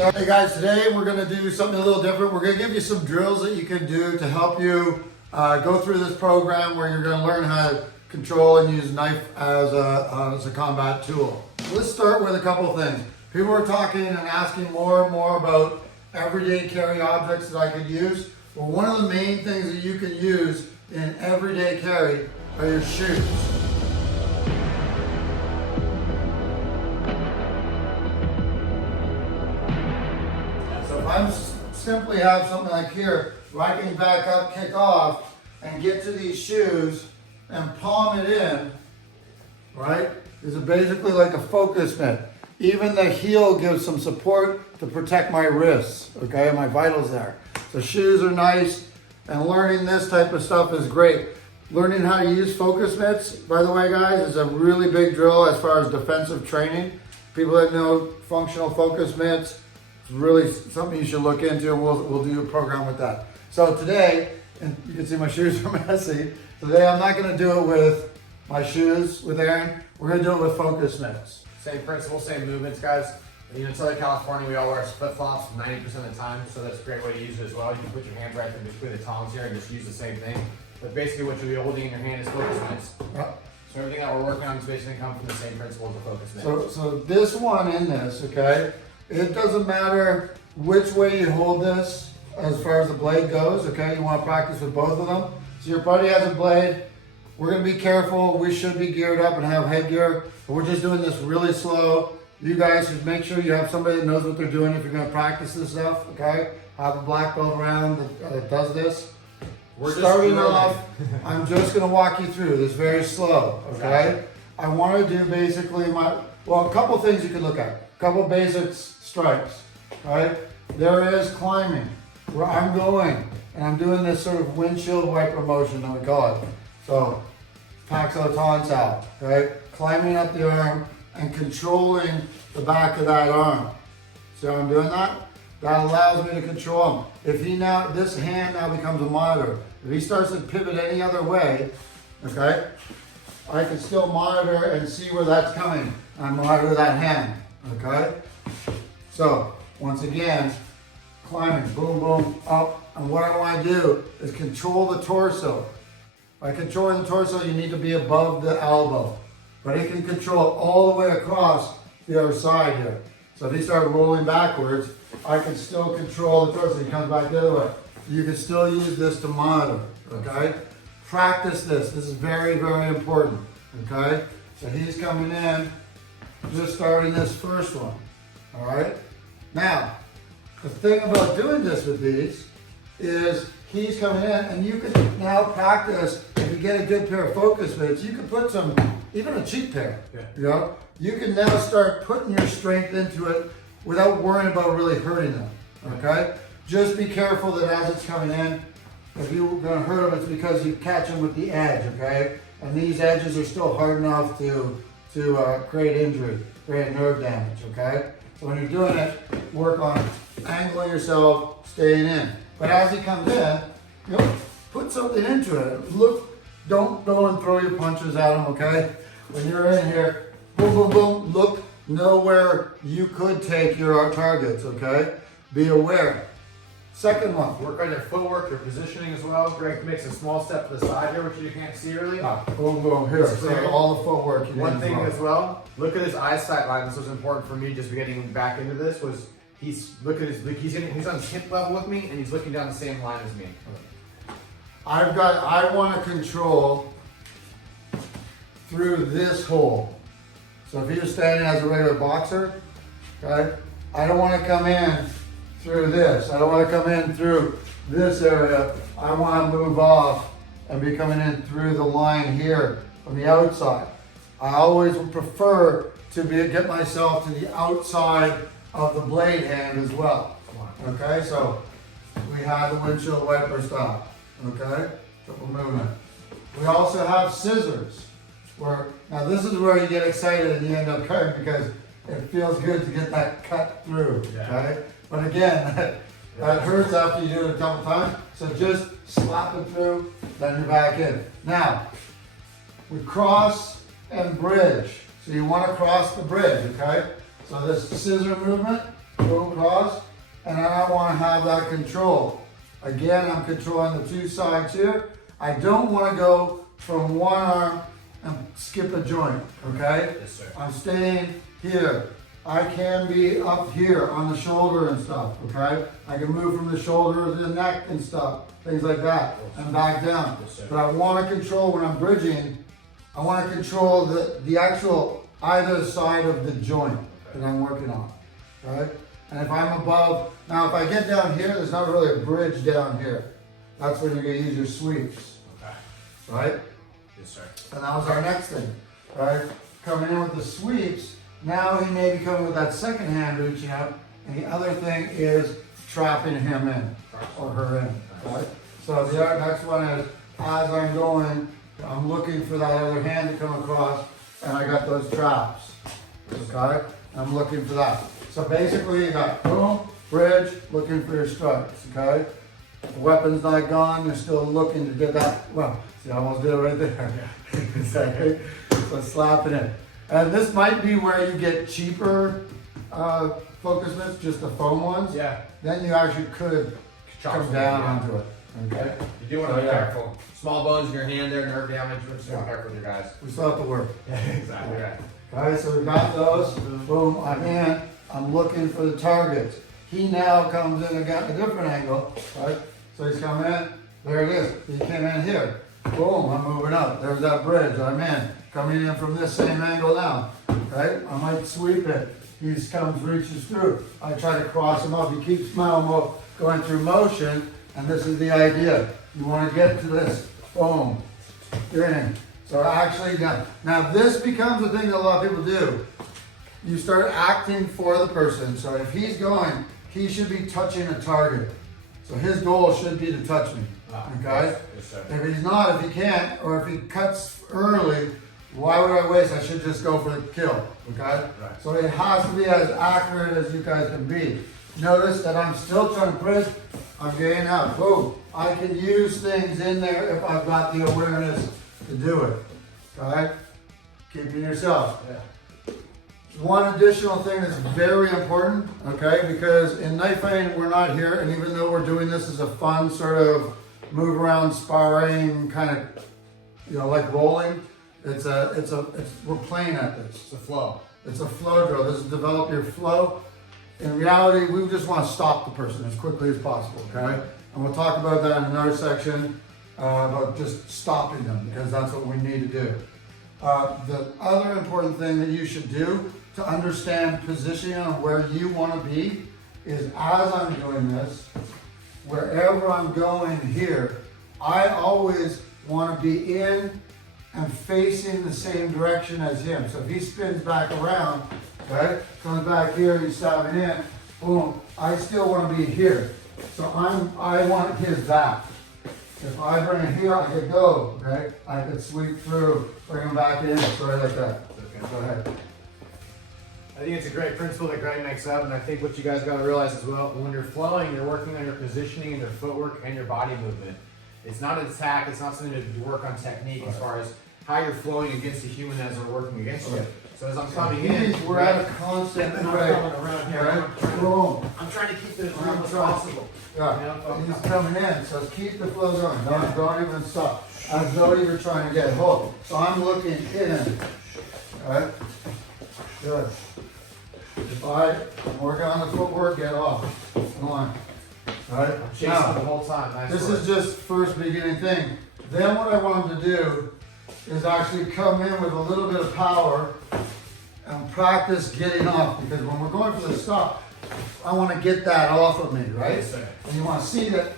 Hey guys, today we're going to do something a little different. We're going to give you some drills that you can do to help you go through this program where you're going to learn how to control and use knife as a combat tool. Let's start with a couple of things. People are talking and asking more and more about everyday carry objects that I could use. Well, one of the main things that you can use in everyday carry are your shoes. I simply have something like here where I can back up, kick off, and get to these shoes and palm it in, right? This is basically like a focus mitt. Even the heel gives some support to protect my wrists, okay, my vitals there. So shoes are nice, and learning this type of stuff is great. Learning how to use focus mitts, by the way guys, is a really big drill as far as defensive training. People that know functional focus mitts, really something you should look into, and we'll do a program with that. So today, and you can see my shoes are messy. Today I'm not going to do it with my shoes with Aaron. We're going to do it with focus mitts. Same principle, same movements, guys. In Southern California, we all wear flip-flops 90% of the time, so that's a great way to use it as well. You can put your hand right in between the tongs here and just use the same thing. But basically what you'll be holding in your hand is focus mitts. Yep. So everything that we're working on is basically come from the same principle as a focus mitt. So this one in this, okay, it doesn't matter which way you hold this as far as the blade goes, okay? You want to practice with both of them. So your buddy has a blade. We're going to be careful. We should be geared up and have headgear, but we're just doing this really slow. You guys should make sure you have somebody that knows what they're doing if you're going to practice this stuff, okay? Have a black belt around that does this. We're starting off, I'm just going to walk you through this very slow, okay? I want to do basically a couple things you can look at. A couple basic strikes, right? There is climbing, where I'm going, and I'm doing this sort of windshield wiper motion that we call it. So, paxo taunts out, okay? Climbing up the arm and controlling the back of that arm. See how I'm doing that? That allows me to control him. If this hand now becomes a monitor. If he starts to pivot any other way, okay, I can still monitor and see where that's coming and monitor that hand, okay? So, once again, climbing, boom, boom, up. And what I want to do is control the torso. By controlling the torso, you need to be above the elbow. But he can control all the way across the other side here. So if he started rolling backwards, I can still control the torso. He comes back the other way. You can still use this to monitor, okay? Practice this. This is very, very important, okay? So he's coming in, just starting this first one, all right? Now, the thing about doing this with these is he's coming in, and you can now practice. If you get a good pair of focus mitts, you can put some, even a cheap pair, you know? You can now start putting your strength into it without worrying about really hurting them, okay? Just be careful that as it's coming in, if you're gonna hurt them, it's because you catch them with the edge, okay? And these edges are still hard enough to create injury, create nerve damage, okay? So when you're doing it, work on angling yourself, staying in. But as he comes in, you know, put something into it. Look, don't go and throw your punches at him, okay? When you're in here, boom, boom, boom, look, know where you could take your targets, okay? Be aware. Second one. Work on your footwork, your positioning as well. Greg makes a small step to the side here, which you can't see really. Boom, boom, here. So all the footwork you need. One thing as well, look at his eyesight line. This was important for me just getting back into this, was he's on his hip level with me, and he's looking down the same line as me. I want to control through this hole. So if you're standing as a regular boxer, okay, I don't want to come in through this. I don't want to come in through this area. I want to move off and be coming in through the line here from the outside. I always would prefer to get myself to the outside of the blade hand as well. Okay, so we have the windshield wiper stop. Okay, triple movement. We also have scissors. Now this is where you get excited and you end up cutting because it feels good to get that cut through. Okay, but again, that hurts after you do it a couple times. So just slap it through, then you're back in. Now we cross and bridge. So you want to cross the bridge. Okay, so this scissor movement, go across, and then I want to have that control. Again, I'm controlling the two sides here. I don't want to go from one arm and skip a joint, okay? Yes, sir. I'm staying here. I can be up here on the shoulder and stuff, okay? I can move from the shoulder to the neck and stuff, things like that, and back down. Yes, But I want to control when I'm bridging, I want to control the actual either side of the joint that I'm working on, right? And if I'm above, now if I get down here, there's not really a bridge down here. That's when you're going to use your sweeps, Okay. right? Yes, sir. And that was our next thing, right? Coming in with the sweeps, now he may be coming with that second hand reaching up, and the other thing is trapping him in, or her in, right? So the next one is, as I'm going, I'm looking for that other hand to come across, and I got those traps, okay? I'm looking for that. So basically you got boom, bridge, looking for your strikes, okay? If the weapon's not gone, you're still looking to get that, well, see I almost did it right there. Okay? So slap it in. And this might be where you get cheaper focus mitts, just the foam ones. Yeah. Then you actually could come down onto it, okay? You do want to be careful. Small bones in your hand there, nerve damage. We're just be careful with your guys. We still have to work. Yeah, exactly right. Okay, so we got those. Boom, I'm in. I'm looking for the targets. He now comes in again a different angle, right? So he's come in. There it is. He came in here. Boom, I'm moving up. There's that bridge. I'm in. Coming in from this same angle now, right? I might sweep it. He comes, reaches through. I try to cross him up. He keeps going through motion, and this is the idea. You want to get to this. Boom. You're in. So actually, now this becomes a thing that a lot of people do. You start acting for the person. So if he's going, he should be touching a target. So his goal should be to touch me, okay? Yes, sir. If he's not, if he can't, or if he cuts early, why would I waste? I should just go for the kill, okay? Right. So it has to be as accurate as you guys can be. Notice that I'm still trying to press. I'm getting out. Boom. I can use things in there if I've got the awareness to do it, okay? Keeping yourself. Yeah. One additional thing that's very important, okay, because in knife fighting we're not here, and even though we're doing this as a fun sort of move around sparring kind of, you know, like rolling, we're playing at this. It's a flow. It's a flow drill. This is develop your flow. In reality, we just want to stop the person as quickly as possible, okay? And we'll talk about that in another section about just stopping them, because that's what we need to do. The other important thing that you should do to understand positioning on where you want to be is, as I'm doing this, wherever I'm going here, I always want to be in and facing the same direction as him. So if he spins back around, okay, comes back here, he's stabbing in, boom, I still want to be here. So I want his back. If I bring it here, I could go, okay? I could sweep through, bring him back in, sorry like that. Go ahead. I think it's a great principle that Greg makes up, and I think what you guys got to realize as well, when you're flowing, you're working on your positioning and your footwork and your body movement. It's not an attack, it's not something to work on technique as far as how you're flowing against the human as they're working against you. So as I'm coming in, we're at a constant I'm rate. coming around here. Right? Boom. I'm trying to keep it as real as possible. Yeah, he's coming in, so keep the flow going. Don't even stop. As though you were trying to get hooked. So I'm looking in. Alright? Good. If I'm working on the footwork, get off. Come on. Alright? I'm chasing the whole time. Nice This work. is just first beginning thing. Then what I want him to do is actually come in with a little bit of power and practice getting off, because when we're going for the stop, I want to get that off of me, right? Yes, sir. And you want to see that,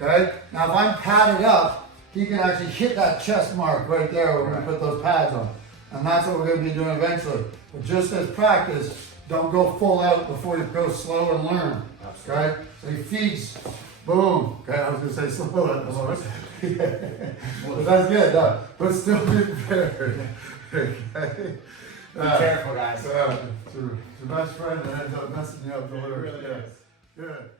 okay? Now if I'm padded up, he can actually hit that chest mark right there where we're going to put those pads on. And that's what we're going to be doing eventually. But just as practice, don't go full out before you go slow and learn, okay? So he feeds, boom. Okay, I was going to say slow out. But that's good, though. But still be prepared. Okay? Be careful, guys. It's your best friend that ends up messing you up. It really is. Good.